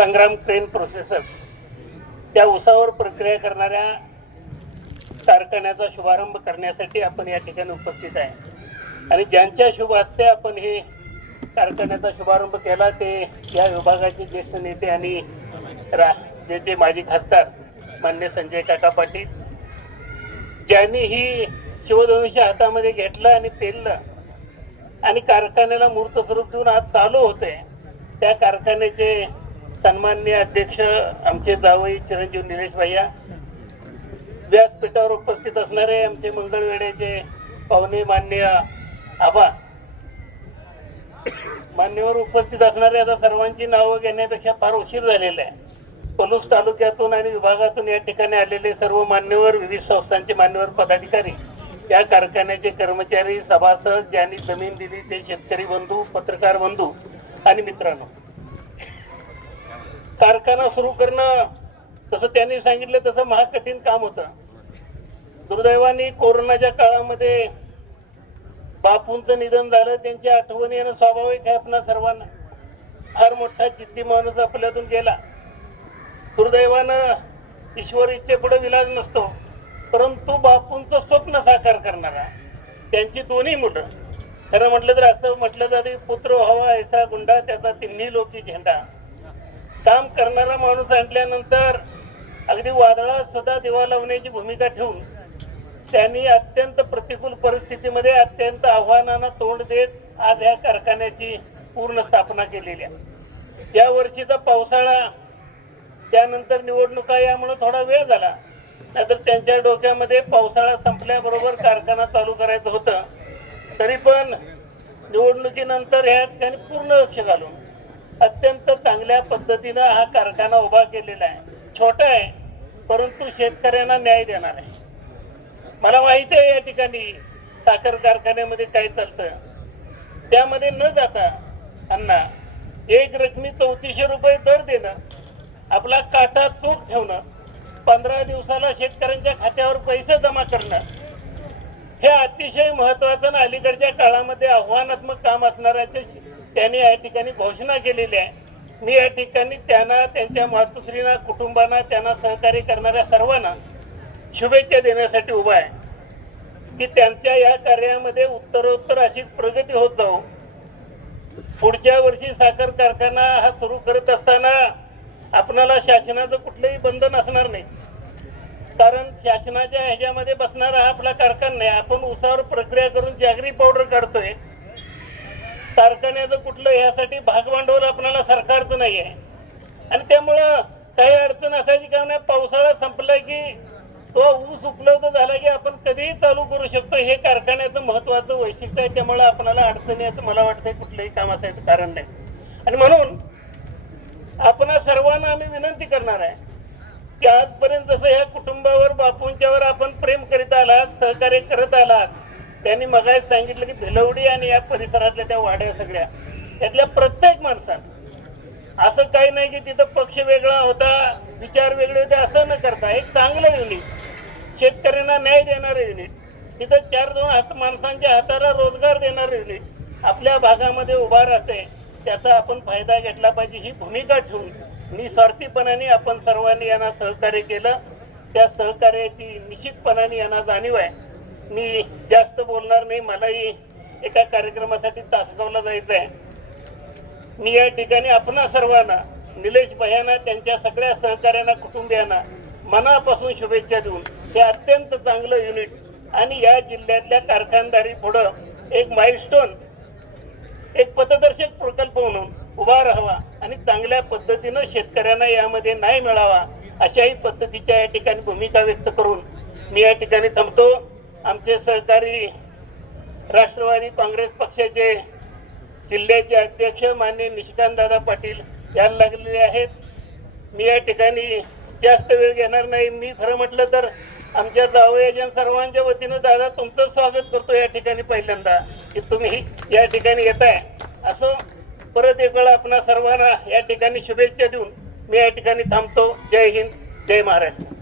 संग्राम crane processor त्या उसावर प्रक्रिया करणाऱ्या कारखान्याचा शुभारंभ करण्यासाठी आपण या ठिकाणी उपस्थित आहे आणि ज्यांच्या शुभ हस्ते आपण हे कारखान्याचा शुभारंभ केला ते या विभागाचे ज्येष्ठ नेते आणि जे माजी खासदार मान्य संजय काका पाटील, ज्यांनी ही शिवधनुष्य हातामध्ये घेतलं आणि पेललं आणि कारखान्याला मूर्त स्वरूप देऊन आज चालू होते। त्या कारखान्याचे सन्माननीय अध्यक्ष आमचे जावई चिरंजीव निलेश भैया, व्यासपीठावर उपस्थित असणारे आमचे मंगळवेढ्याचे पाहुणे मान्य आबा, मान्यवर उपस्थित असणारे आता सर्वांची नावं घेण्यापेक्षा फार उशीर झालेला आहे। पलूस तालुक्यातून आणि विभागातून या ठिकाणी आलेले सर्व मान्यवर, विविध संस्थांचे मान्यवर पदाधिकारी, या कारखान्याचे कर्मचारी, सभासद, ज्यांनी जमीन दिली ते शेतकरी बंधू, पत्रकार बंधू आणि मित्रांनो, कारखाना सुरू करणं तसं त्यांनी सांगितलं तसं महाकठीण काम होतं। दुर्दैवाने कोरोनाच्या काळामध्ये बापूंचं निधन झालं, त्यांची आठवण येणं स्वाभाविक आहे आपल्या सर्वांना। फार मोठा जिद्दी माणूस आपल्यातून गेला। दुर्दैवानं ईश्वर इच्छेपुढे विलाज नसतो, परंतु बापूंचं स्वप्न साकार करणारा त्यांची दोन्ही मुलं, खरं म्हटलं तर असं म्हटलं जाते, पुत्र व्हावा ऐसा गुंडा त्याचा तिन्ही लोकी झेंडा। काम करणारा माणूस आणल्यानंतर अगदी वादळात सुद्धा दिवा लावण्याची भूमिका ठेवून त्यांनी अत्यंत प्रतिकूल परिस्थितीमध्ये अत्यंत आव्हानांना तोंड देत आज या कारखान्याची पूर्ण स्थापना केलेली आहे। या वर्षीचा पावसाळा, त्यानंतर निवडणुका यामुळे थोडा वेळ झाला, नाहीतर त्यांच्या डोक्यामध्ये पावसाळा संपल्याबरोबर कारखाना चालू करायचं होतं। तरी पण निवडणुकीनंतर ह्या त्यांनी पूर्ण लक्ष घालून अत्यंत चांगल्या पद्धतीनं हा कारखाना उभा केलेला आहे। छोटा आहे परंतु शेतकऱ्यांना न्याय देणार आहे। मला माहिती आहे या ठिकाणी साखर कारखान्यामध्ये काय चालतं, त्यामध्ये न जाता अण्णा एक रकमी 3400 रुपये दर देणं, आपला काटा चूक ठेवणं, 15 दिवसाला शेतकऱ्यांच्या खात्यावर पैसे जमा करणं, हे अतिशय महत्वाचं आणि अलीकडच्या काळामध्ये आव्हानात्मक काम असणाऱ्याचे त्यांनी या ठिकाणी घोषणा केलेली आहे। मी या ठिकाणी त्यांना, त्यांच्या मातुश्रींना, कुटुंबांना, त्यांना सहकार्य करणाऱ्या सर्वांना शुभेच्छा देण्यासाठी उभा आहे की त्यांच्या या कार्यामध्ये उत्तरोत्तर अशी प्रगती होत जाऊ। पुढच्या वर्षी साखर कारखाना हा सुरू करत असताना आपणाला शासनाचं कुठलंही बंधन असणार नाही, कारण शासनाच्या ह्याच्यामध्ये बसणारा हा आपला कारखाना नाही। आपण उसावर प्रक्रिया करून जॅगरी पावडर काढतोय। कारखान्याचं कुठलं यासाठी भागभांडवल आपल्याला सरकारचं नाही आहे आणि त्यामुळं काही अडचण असायची कारण नाही। पावसाळा संपला की तो ऊस उपलब्ध झाला की आपण कधीही चालू करू शकतो, हे कारखान्याचं महत्वाचं वैशिष्ट्य आहे। त्यामुळे आपल्याला अडचणी याचं मला वाटतंय कुठलंही काम असायचं कारण नाही आणि म्हणून आपण सर्वांना आम्ही विनंती करणार आहे की आजपर्यंत जसं या कुटुंबावर, बापूंच्यावर आपण प्रेम करीत आलात, सहकार्य करत आलात, त्यांनी मगाच सांगितलं की भिलवडी आणि या परिसरातल्या त्या वाड्या सगळ्या त्यातल्या प्रत्येक माणसानं असं काही नाही की तिथं पक्ष वेगळा होता, विचार वेगळे होते असं न करता एक चांगलं युनिट, शेतकऱ्यांना न्याय देणारं युनिट, तिथं 4-2 माणसांच्या हाताला रोजगार देणारं युनिट आपल्या भागामध्ये उभा राहते, त्याचा आपण फायदा घेतला पाहिजे ही भूमिका ठेवून निस्वार्थीपणाने आपण सर्वांनी यांना सहकार्य केलं। त्या सहकार्याची निश्चितपणाने यांना जाणीव आहे। मी जास्त बोलणार नाही, मलाही एका कार्यक्रमासाठी तासगावला जायचं आहे। मी या ठिकाणी आपणा सर्वांना, निलेश भैयांना, त्यांच्या सगळ्या सहकार्यांना, कुटुंबियांना मनापासून शुभेच्छा देऊन हे अत्यंत चांगलं युनिट आणि या जिल्ह्यातल्या कारखानदारी पुढं एक माइलस्टोन, एक पथदर्शक प्रकल्प म्हणून उभा राहावा आणि चांगल्या पद्धतीनं शेतकऱ्यांना यामध्ये न्याय मिळावा अशाही पद्धतीच्या या ठिकाणी भूमिका व्यक्त करून मी या ठिकाणी थांबतो। आमचे सहकारी राष्ट्रवादी काँग्रेस पक्षाचे जिल्ह्याचे अध्यक्ष माननीय निशिकांतदादा पाटील यायला लागलेले आहेत। मी या ठिकाणी जास्त वेळ घेणार नाही। मी खरं म्हटलं तर आमच्या जावयाच्या सर्वांच्या वतीनं दादा तुमचं स्वागत करतो या ठिकाणी पहिल्यांदा की तुम्ही या ठिकाणी येताय। असं परत एक वेळा आपणा सर्वांना या ठिकाणी शुभेच्छा देऊन मी या ठिकाणी थांबतो। जय हिंद, जय महाराष्ट्र।